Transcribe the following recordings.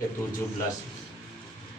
ke-17.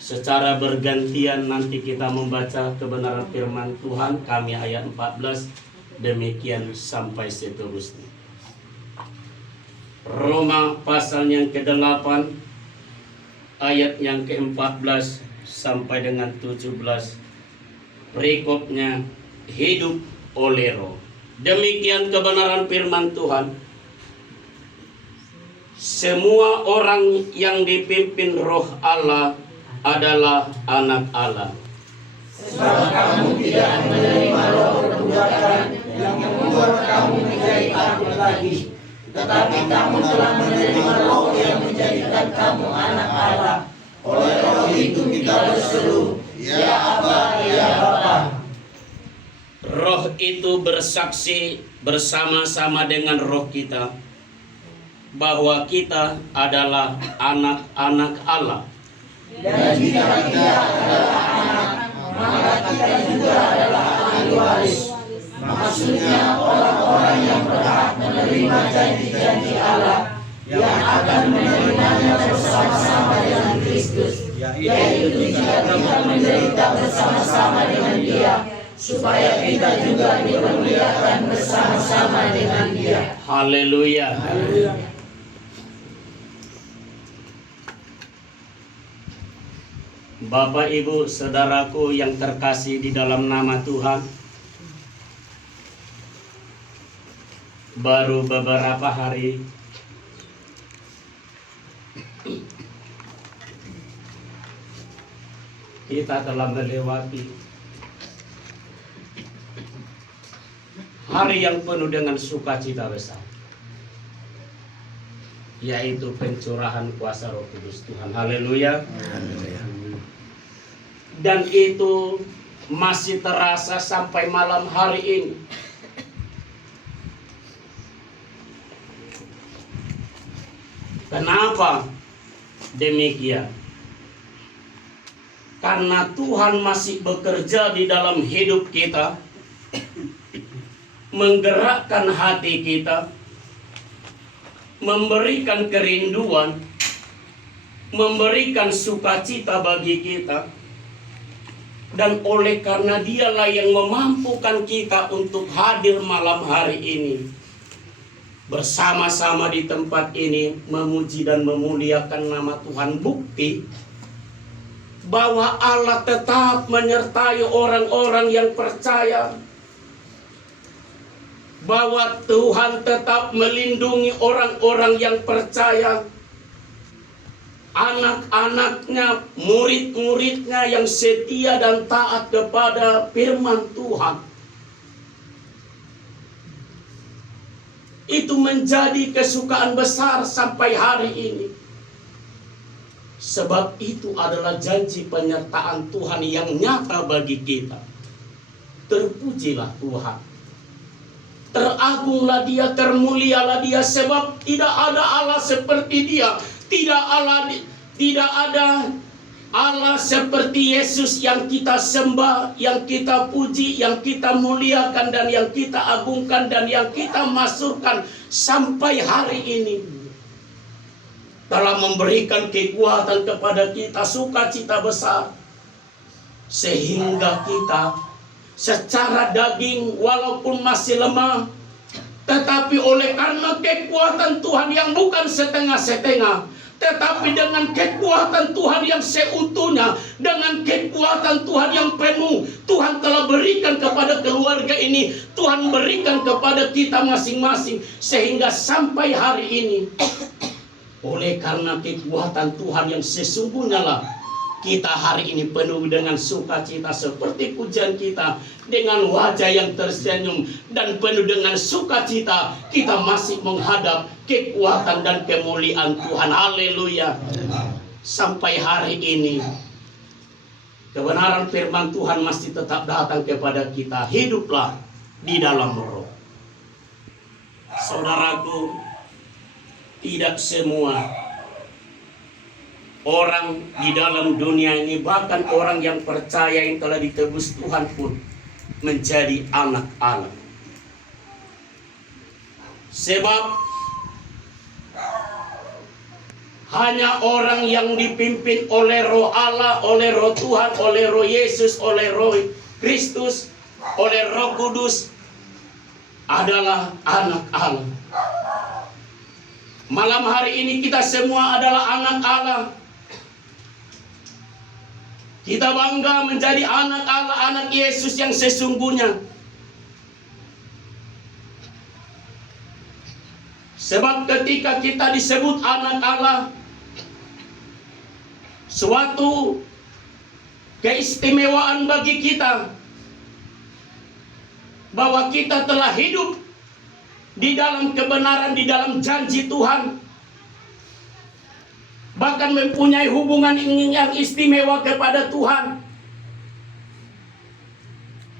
Secara bergantian nanti kita membaca kebenaran firman Tuhan. Kami ayat 14 demikian sampai seterusnya. Roma pasal yang ke-8 ayat yang ke-14 sampai dengan 17. Perikopnya hidup oleh roh. Demikian kebenaran firman Tuhan. Semua orang yang dipimpin roh Allah adalah anak Allah. Sebab kamu tidak menerima roh perbudakan yang membuat kamu menjadi takut lagi, tetapi kamu telah menerima roh yang menjadikan kamu anak Allah. Oleh roh itu kita berseru, ya Aba, ya Bapa. Roh itu bersaksi bersama-sama dengan roh kita bahwa kita adalah anak-anak Allah. Dan jika kita adalah anak, maka kita juga adalah ahli waris. Maksudnya orang-orang yang berhak menerima janji-janji Allah, yang akan menerimanya bersama-sama dengan Kristus, yaitu jika kita menderita bersama-sama dengan Dia, supaya kita juga dipermuliakan bersama-sama dengan Dia. Haleluya. Bapak, Ibu, saudaraku yang terkasih di dalam nama Tuhan, baru beberapa hari kita telah melewati hari yang penuh dengan sukacita besar, yaitu pencurahan kuasa Roh Kudus Tuhan. Haleluya. Dan itu masih terasa sampai malam hari ini. Kenapa demikian? Karena Tuhan masih bekerja di dalam hidup kita, menggerakkan hati kita, memberikan kerinduan, memberikan sukacita bagi kita. Dan oleh karena Dialah yang memampukan kita untuk hadir malam hari ini, bersama-sama di tempat ini memuji dan memuliakan nama Tuhan. Bukti bahwa Allah tetap menyertai orang-orang yang percaya, bahwa Tuhan tetap melindungi orang-orang yang percaya, anak-anaknya, murid-muridnya yang setia dan taat kepada firman Tuhan. Itu menjadi kesukaan besar sampai hari ini. Sebab itu adalah janji penyertaan Tuhan yang nyata bagi kita. Terpujilah Tuhan. Teragunglah Dia, termulialah Dia, sebab tidak ada Allah seperti Dia. Tidak ada Allah seperti Yesus yang kita sembah, yang kita puji, yang kita muliakan, dan yang kita agungkan, dan yang kita masyhurkan sampai hari ini. Telah memberikan kekuatan kepada kita, sukacita besar, sehingga kita secara daging walaupun masih lemah, tetapi oleh karena kekuatan Tuhan yang bukan setengah-setengah, tetapi dengan kekuatan Tuhan yang seutuhnya, dengan kekuatan Tuhan yang penuh, Tuhan telah berikan kepada keluarga ini, Tuhan berikan kepada kita masing-masing, sehingga sampai hari ini, oleh karena kekuatan Tuhan yang sesungguhnya lah, kita hari ini penuh dengan sukacita seperti pujian kita, dengan wajah yang tersenyum dan penuh dengan sukacita kita masih menghadap kekuatan dan kemuliaan Tuhan. Haleluya. Sampai hari ini kebenaran firman Tuhan masih tetap datang kepada kita. Hiduplah di dalam roh. Saudaraku, tidak semua orang di dalam dunia ini, bahkan orang yang percaya yang telah ditebus Tuhan pun, menjadi anak Allah. Sebab hanya orang yang dipimpin oleh Roh Allah, oleh Roh Tuhan, oleh Roh Yesus, oleh Roh Kristus, oleh Roh Kudus adalah anak Allah. Malam hari ini kita semua adalah anak Allah. Kita bangga menjadi anak Allah, anak Yesus yang sesungguhnya. Sebab ketika kita disebut anak Allah, suatu keistimewaan bagi kita bahwa kita telah hidup di dalam kebenaran, di dalam janji Tuhan, bahkan mempunyai hubungan yang istimewa kepada Tuhan,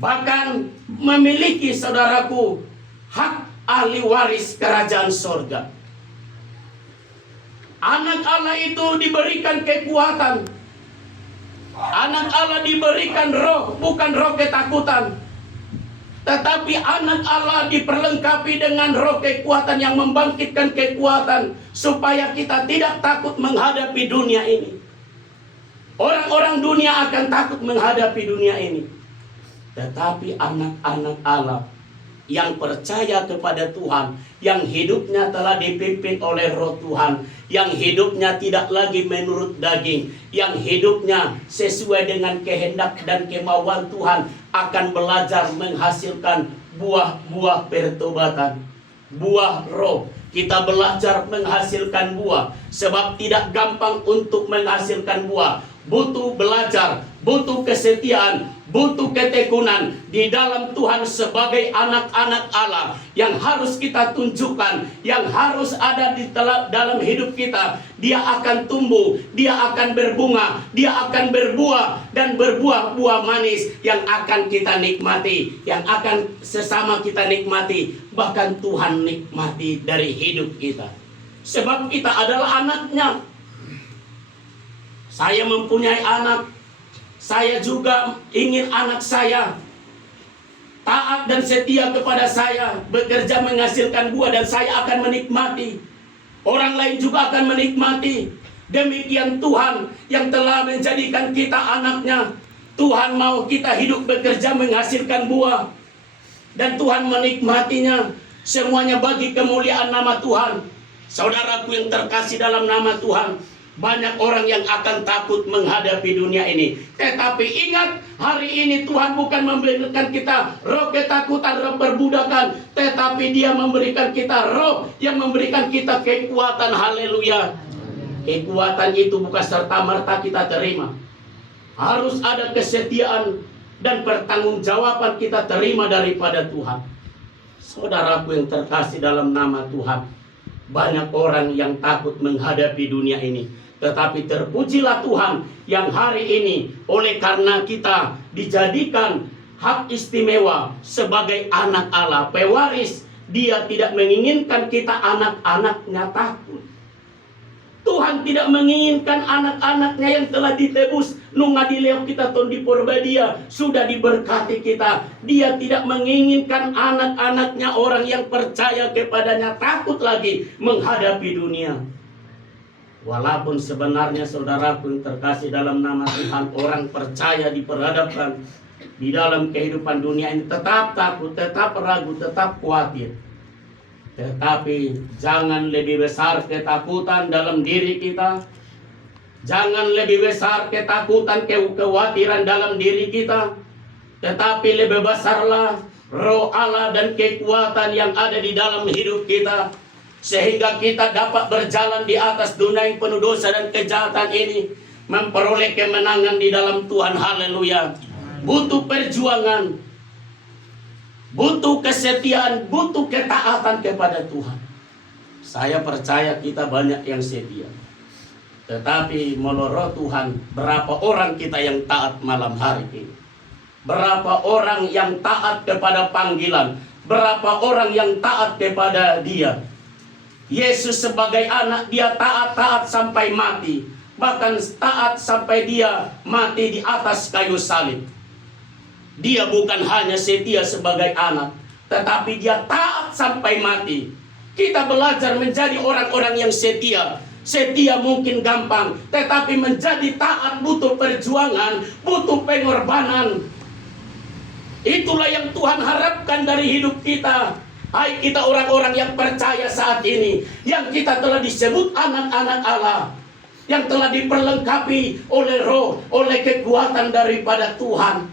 bahkan memiliki, saudaraku, hak ahli waris kerajaan sorga. Anak Allah itu diberikan kekuatan. Anak Allah diberikan roh, bukan roh ketakutan, tetapi anak Allah diperlengkapi dengan roh kekuatan yang membangkitkan kekuatan supaya kita tidak takut menghadapi dunia ini. Orang-orang dunia akan takut menghadapi dunia ini, tetapi anak-anak Allah yang percaya kepada Tuhan, yang hidupnya telah dipimpin oleh Roh Tuhan, yang hidupnya tidak lagi menurut daging, yang hidupnya sesuai dengan kehendak dan kemauan Tuhan, akan belajar menghasilkan buah-buah pertobatan, buah roh. Kita belajar menghasilkan buah, sebab tidak gampang untuk menghasilkan buah. Butuh belajar, butuh kesetiaan, butuh ketekunan di dalam Tuhan sebagai anak-anak Allah yang harus kita tunjukkan, yang harus ada di dalam hidup kita. Dia akan tumbuh, dia akan berbunga, dia akan berbuah dan berbuah-buah manis yang akan kita nikmati, yang akan sesama kita nikmati, bahkan Tuhan nikmati dari hidup kita. Sebab kita adalah anaknya. Saya mempunyai anak, saya juga ingin anak saya taat dan setia kepada saya, bekerja menghasilkan buah, dan saya akan menikmati. Orang lain juga akan menikmati. Demikian Tuhan yang telah menjadikan kita anaknya. Tuhan mau kita hidup bekerja menghasilkan buah, dan Tuhan menikmatinya. Semuanya bagi kemuliaan nama Tuhan. Saudaraku yang terkasih dalam nama Tuhan, banyak orang yang akan takut menghadapi dunia ini. Tetapi ingat, hari ini Tuhan bukan memberikan kita roh ketakutan, roh perbudakan, tetapi Dia memberikan kita roh yang memberikan kita kekuatan. Haleluya. Kekuatan itu bukan serta-merta kita terima. Harus ada kesetiaan dan pertanggungjawaban kita terima daripada Tuhan. Saudaraku yang terkasih dalam nama Tuhan, banyak orang yang takut menghadapi dunia ini. Tetapi terpujilah Tuhan yang hari ini oleh karena kita dijadikan hak istimewa sebagai anak Allah, pewaris. Dia tidak menginginkan kita anak-anaknya takut. Tuhan tidak menginginkan anak-anaknya yang telah ditebus nunga dileo kita ton di porbadia sudah diberkati kita. Dia tidak menginginkan anak-anaknya, orang yang percaya kepadanya, takut lagi menghadapi dunia. Walaupun sebenarnya saudaraku yang terkasih dalam nama Tuhan, orang percaya diperhadapkan di dalam kehidupan dunia ini tetap takut, tetap ragu, tetap khawatir. Tetapi jangan lebih besar ketakutan dalam diri kita. Jangan lebih besar ketakutan, kekhawatiran dalam diri kita. Tetapi lebih besarlah roh Allah dan kekuatan yang ada di dalam hidup kita, sehingga kita dapat berjalan di atas dunia yang penuh dosa dan kejahatan ini, memperoleh kemenangan di dalam Tuhan. Haleluya. Butuh perjuangan, butuh kesetiaan, butuh ketaatan kepada Tuhan. Saya percaya kita banyak yang setia, tetapi menurut Tuhan, berapa orang kita yang taat malam hari ini? Berapa orang yang taat kepada panggilan? Berapa orang yang taat kepada Dia? Yesus sebagai anak, Dia taat sampai mati. Bahkan taat sampai Dia mati di atas kayu salib. Dia bukan hanya setia sebagai anak, tetapi Dia taat sampai mati. Kita belajar menjadi orang-orang yang setia. Setia mungkin gampang, tetapi menjadi taat butuh perjuangan, butuh pengorbanan. Itulah yang Tuhan harapkan dari hidup kita. Hai kita orang-orang yang percaya saat ini, yang kita telah disebut anak-anak Allah, yang telah diperlengkapi oleh roh, oleh kekuatan daripada Tuhan.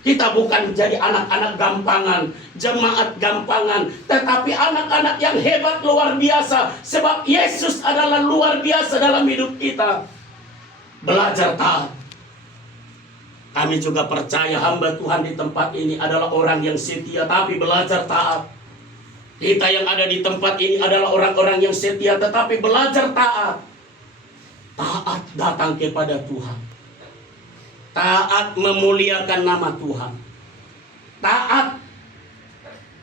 Kita bukan jadi anak-anak gampangan, jemaat gampangan, tetapi anak-anak yang hebat luar biasa. Sebab Yesus adalah luar biasa dalam hidup kita. Belajar taat. Kami juga percaya hamba Tuhan di tempat ini adalah orang yang setia, tapi belajar taat. Kita yang ada di tempat ini adalah orang-orang yang setia, tetapi belajar taat. Taat datang kepada Tuhan. Taat memuliakan nama Tuhan. Taat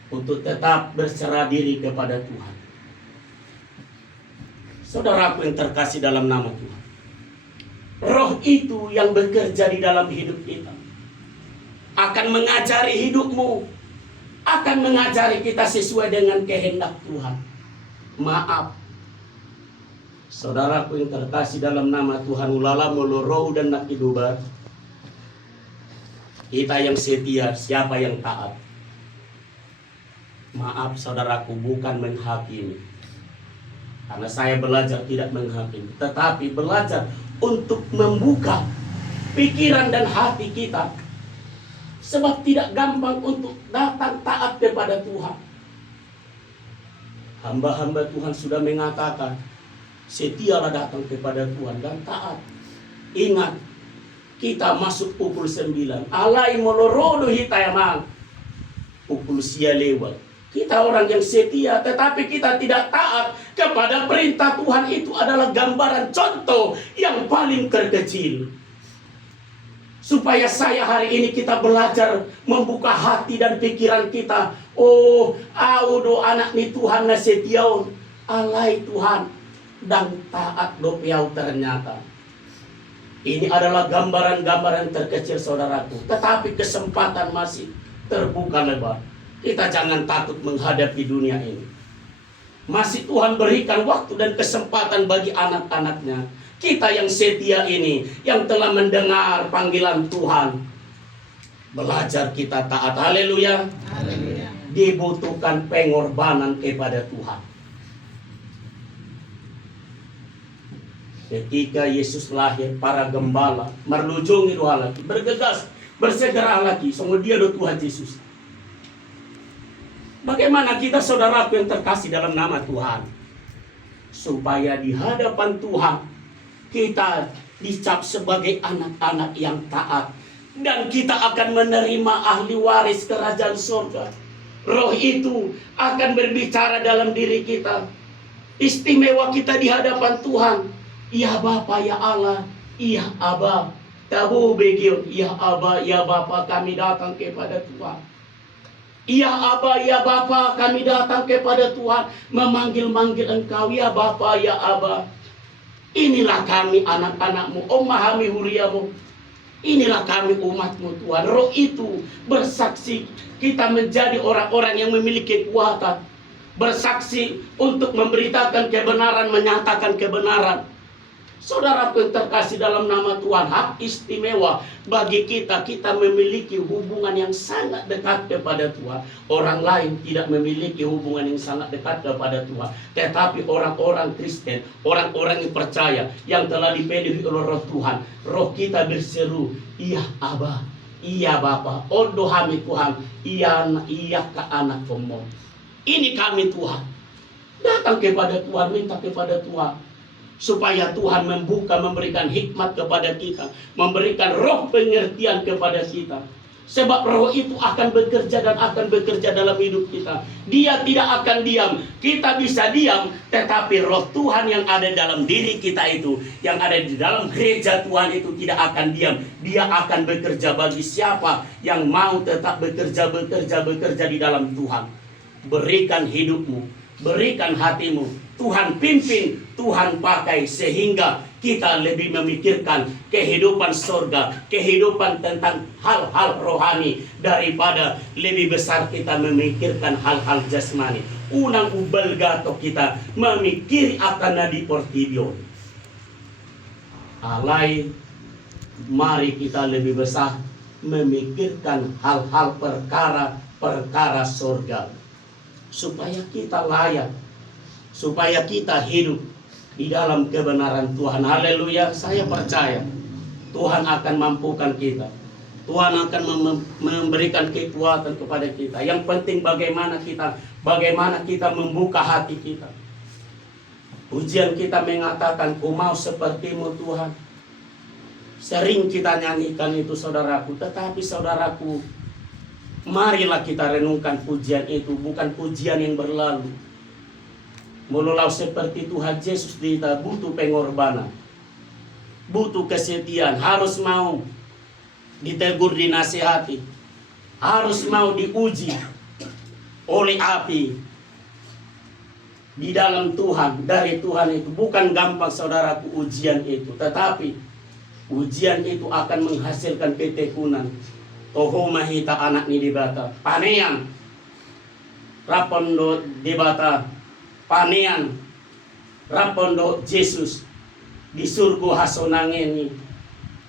untuk tetap berserah diri kepada Tuhan. Saudaraku yang terkasih dalam nama Tuhan, roh itu yang bekerja di dalam hidup kita akan mengajari hidupmu, akan mengajari kita sesuai dengan kehendak Tuhan. Maaf, saudaraku yang terkasih dalam nama Tuhan, ulala moloro dan nakidubar. Kita yang setia, siapa yang taat? Maaf saudaraku, bukan menghakimi. Karena saya belajar tidak menghakimi, tetapi belajar untuk membuka pikiran dan hati kita. Sebab tidak gampang untuk datang taat kepada Tuhan. Hamba-hamba Tuhan sudah mengatakan, setialah datang kepada Tuhan dan taat. Ingat, kita masuk pukul 9. Alai molorodo hitayamang. Pukul sia lewat. Kita orang yang setia, tetapi kita tidak taat kepada perintah Tuhan. Itu adalah gambaran contoh yang paling terkecil. Supaya saya hari ini kita belajar membuka hati dan pikiran kita. Oh, audo anak ni Tuhan na setiaon. Alai Tuhan. Dan taat do piau ternyata. Ini adalah gambaran-gambaran terkecil saudaraku. Tetapi kesempatan masih terbuka lebar. Kita jangan takut menghadapi dunia ini. Masih Tuhan berikan waktu dan kesempatan bagi anak-anaknya. Kita yang setia ini, yang telah mendengar panggilan Tuhan. Belajar kita taat. Haleluya. Haleluya. Dibutuhkan pengorbanan kepada Tuhan. Ketika Yesus lahir, para gembala merlujungi doa lagi, bergegas, bersegera lagi, semua dia do Tuhan Yesus. Bagaimana kita saudaraku yang terkasih dalam nama Tuhan, supaya di hadapan Tuhan kita dicap sebagai anak-anak yang taat, dan kita akan menerima ahli waris kerajaan surga. Roh itu akan berbicara dalam diri kita. Istimewa kita di hadapan Tuhan. Ya Bapa, ya Allah, ya Aba, tabu begil, ya Aba, ya Bapa, kami datang kepada Tuhan. Ya Aba, ya Bapa, kami datang kepada Tuhan, memanggil-manggil Engkau, ya Bapa, ya Aba. Inilah kami anak-anak-Mu, memahami huriamu. Inilah kami umat-Mu Tuhan. Roh itu bersaksi, kita menjadi orang-orang yang memiliki kekuatan. Bersaksi untuk memberitakan kebenaran, menyatakan kebenaran. Saudaraku yang terkasih dalam nama Tuhan, hak istimewa bagi kita. Kita memiliki hubungan yang sangat dekat kepada Tuhan. Orang lain tidak memiliki hubungan yang sangat dekat kepada Tuhan. Tetapi orang-orang Kristen, orang-orang yang percaya, yang telah dipilih oleh roh Tuhan, roh kita berseru, iya Aba, iya Bapa, odo kami Tuhan, iya ke anak Komo. Ini kami Tuhan. Datang kepada Tuhan, minta kepada Tuhan. Supaya Tuhan membuka, memberikan hikmat kepada kita, memberikan roh pengertian kepada kita. Sebab roh itu akan bekerja dan akan bekerja dalam hidup kita. Dia tidak akan diam. Kita bisa diam, tetapi roh Tuhan yang ada dalam diri kita itu, yang ada di dalam gereja Tuhan itu tidak akan diam. Dia akan bekerja bagi siapa yang mau tetap bekerja di dalam Tuhan. Berikan hidupmu, berikan hatimu. Tuhan pimpin, Tuhan pakai sehingga kita lebih memikirkan kehidupan surga, kehidupan tentang hal-hal rohani daripada lebih besar kita memikirkan hal-hal jasmani. Unang ubal gato kita memikir akan nadi portibio. Alai, mari kita lebih besar memikirkan hal-hal perkara surga, supaya kita layak, supaya kita hidup di dalam kebenaran Tuhan. Haleluya. Saya percaya Tuhan akan mampukan kita. Tuhan akan memberikan kekuatan kepada kita. Yang penting bagaimana kita membuka hati kita. Ujian kita mengatakan, ku mau sepertimu Tuhan. Sering kita nyanyikan itu saudaraku. Tetapi saudaraku, marilah kita renungkan pujian itu. Bukan pujian yang berlalu. Mululau seperti Tuhan Yesus kita butuh pengorbanan. Butuh kesetiaan. Harus mau ditegur, dinasihati. Harus mau diuji oleh api. Di dalam Tuhan, dari Tuhan itu. Bukan gampang saudaraku ujian itu. Tetapi ujian itu akan menghasilkan ketekunan. Toho mahita anak ni dibata. Panean. Rapondo dibata. Panean. Rapondo Yesus. Di surga hasonangeni.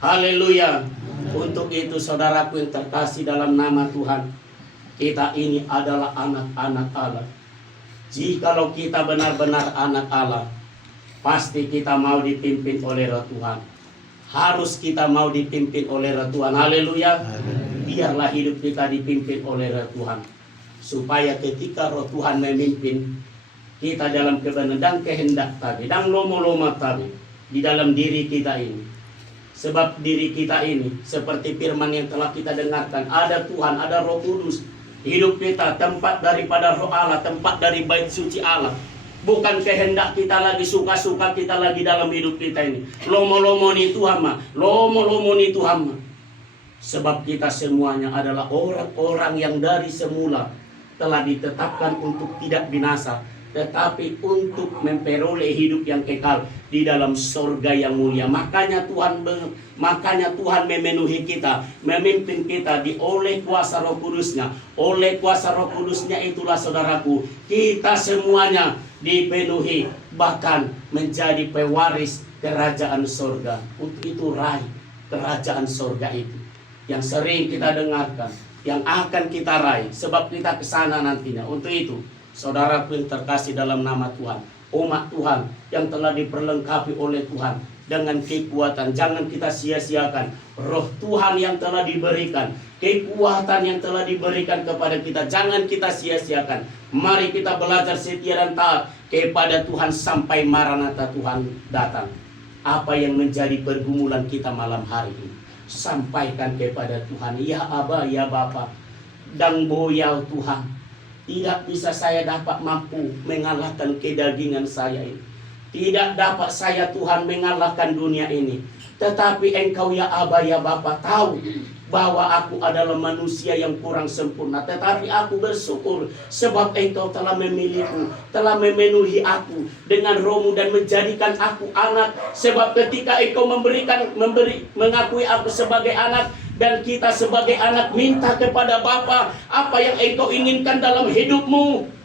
Haleluya. Untuk itu saudaraku yang terkasih dalam nama Tuhan. Kita ini adalah anak-anak Allah. Jikalau kita benar-benar anak Allah, pasti kita mau dipimpin oleh Roh Tuhan. Harus kita mau dipimpin oleh Roh Tuhan. Haleluya. Biarlah hidup kita dipimpin oleh Roh Tuhan. Supaya ketika Roh Tuhan memimpin kita dalam kebenaran dan kehendak tadi, dan lomo-lomo tadi di dalam diri kita ini. Sebab diri kita ini seperti firman yang telah kita dengarkan, ada Tuhan, ada Roh Kudus. Hidup kita tempat daripada Roh Allah, tempat dari bait suci Allah. Bukan kehendak kita lagi, suka-suka kita lagi dalam hidup kita ini. Lomo-lomo ni Tuhan mah, lomo-lomo ni Tuhan mah. Sebab kita semuanya adalah orang-orang yang dari semula telah ditetapkan untuk tidak binasa, tetapi untuk memperoleh hidup yang kekal di dalam surga yang mulia. Makanya Tuhan memenuhi kita, memimpin kita oleh kuasa Roh Kudusnya. Oleh kuasa Roh Kudusnya itulah saudaraku, kita semuanya dipenuhi, bahkan menjadi pewaris kerajaan surga. Untuk itu raih kerajaan surga itu yang sering kita dengarkan, yang akan kita raih, sebab kita kesana nantinya. Untuk itu saudaraku yang terkasih dalam nama Tuhan, umat Tuhan yang telah diperlengkapi oleh Tuhan dengan kekuatan, jangan kita sia-siakan Roh Tuhan yang telah diberikan, kekuatan yang telah diberikan kepada kita, jangan kita sia-siakan. Mari kita belajar setia dan taat kepada Tuhan sampai Maranatha Tuhan datang. Apa yang menjadi pergumulan kita malam hari ini, sampaikan kepada Tuhan. Ya Aba, ya Bapa, dan boyau Tuhan, tidak bisa saya dapat mampu mengalahkan kedagingan saya ini. Tidak dapat saya Tuhan mengalahkan dunia ini. Tetapi Engkau ya Aba ya Bapa tahu bahwa aku adalah manusia yang kurang sempurna. Tetapi aku bersyukur sebab Engkau telah memilihku, telah memenuhi aku dengan Roh-Mu dan menjadikan aku anak. Sebab ketika Engkau mengakui aku sebagai anak, dan kita sebagai anak minta kepada Bapa apa yang Engkau inginkan dalam hidupmu.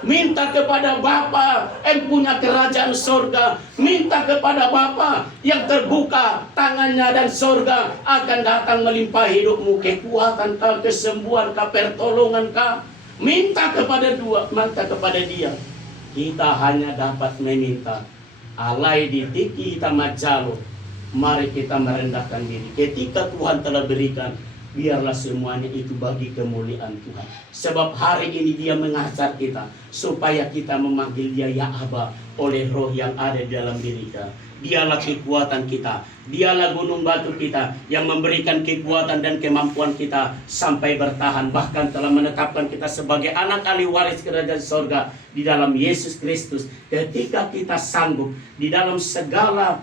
Minta kepada Bapa yang punya kerajaan surga. Minta kepada Bapa yang terbuka tangannya, dan surga akan datang melimpahi hidupmu. Kekuatan kah, kesembuhan kah, pertolongan kah. Minta kepada Dia. Kita hanya dapat meminta. Alai di tiki kita majalo. Mari kita merendahkan diri. Ketika Tuhan telah berikan, biarlah semuanya itu bagi kemuliaan Tuhan. Sebab hari ini Dia mengajar kita supaya kita memanggil Dia ya Aba oleh Roh yang ada di dalam diri kita. Dialah kekuatan kita, Dialah gunung batu kita yang memberikan kekuatan dan kemampuan kita sampai bertahan, bahkan telah menetapkan kita sebagai anak ahli waris kerajaan surga di dalam Yesus Kristus. Ketika kita sanggup di dalam segala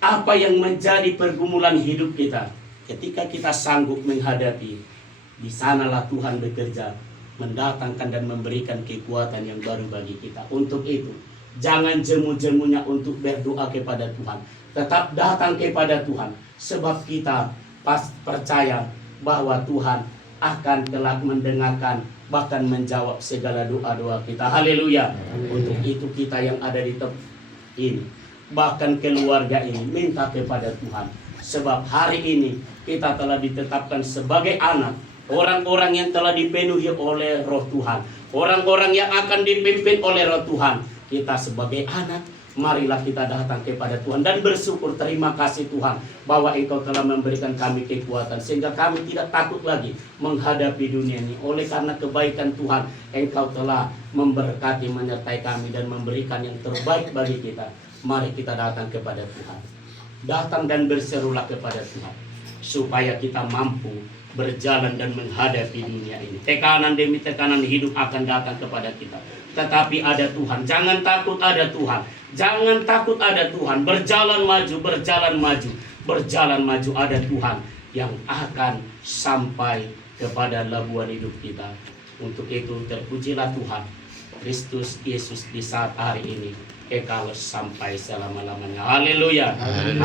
apa yang menjadi pergumulan hidup kita, ketika kita sanggup menghadapi, di sanalah Tuhan bekerja, mendatangkan dan memberikan kekuatan yang baru bagi kita. Untuk itu, Jangan jemu-jemunya untuk berdoa kepada Tuhan. Tetap datang kepada Tuhan. Sebab kita percaya bahwa Tuhan akan kelak mendengarkan, bahkan menjawab segala doa-doa kita. Haleluya. Untuk itu kita yang ada di tempat ini, bahkan keluarga ini, minta kepada Tuhan. Sebab hari ini kita telah ditetapkan sebagai anak, orang-orang yang telah dipenuhi oleh Roh Tuhan, orang-orang yang akan dipimpin oleh Roh Tuhan. Kita sebagai anak, marilah kita datang kepada Tuhan dan bersyukur, terima kasih Tuhan bahwa Engkau telah memberikan kami kekuatan sehingga kami tidak takut lagi menghadapi dunia ini. Oleh karena kebaikan Tuhan, Engkau telah memberkati, menyertai kami dan memberikan yang terbaik bagi kita. Mari kita datang kepada Tuhan. Datang dan berserulah kepada Tuhan supaya kita mampu berjalan dan menghadapi dunia ini. Tekanan demi tekanan hidup akan datang kepada kita. Tetapi ada Tuhan. Jangan takut, ada Tuhan. Jangan takut, ada Tuhan. Berjalan maju, berjalan maju. Berjalan maju, ada Tuhan yang akan sampai kepada labuan hidup kita. Untuk itu terpujilah Tuhan Kristus Yesus di saat hari ini kekal sampai selama-lamanya. Haleluya. Haleluya.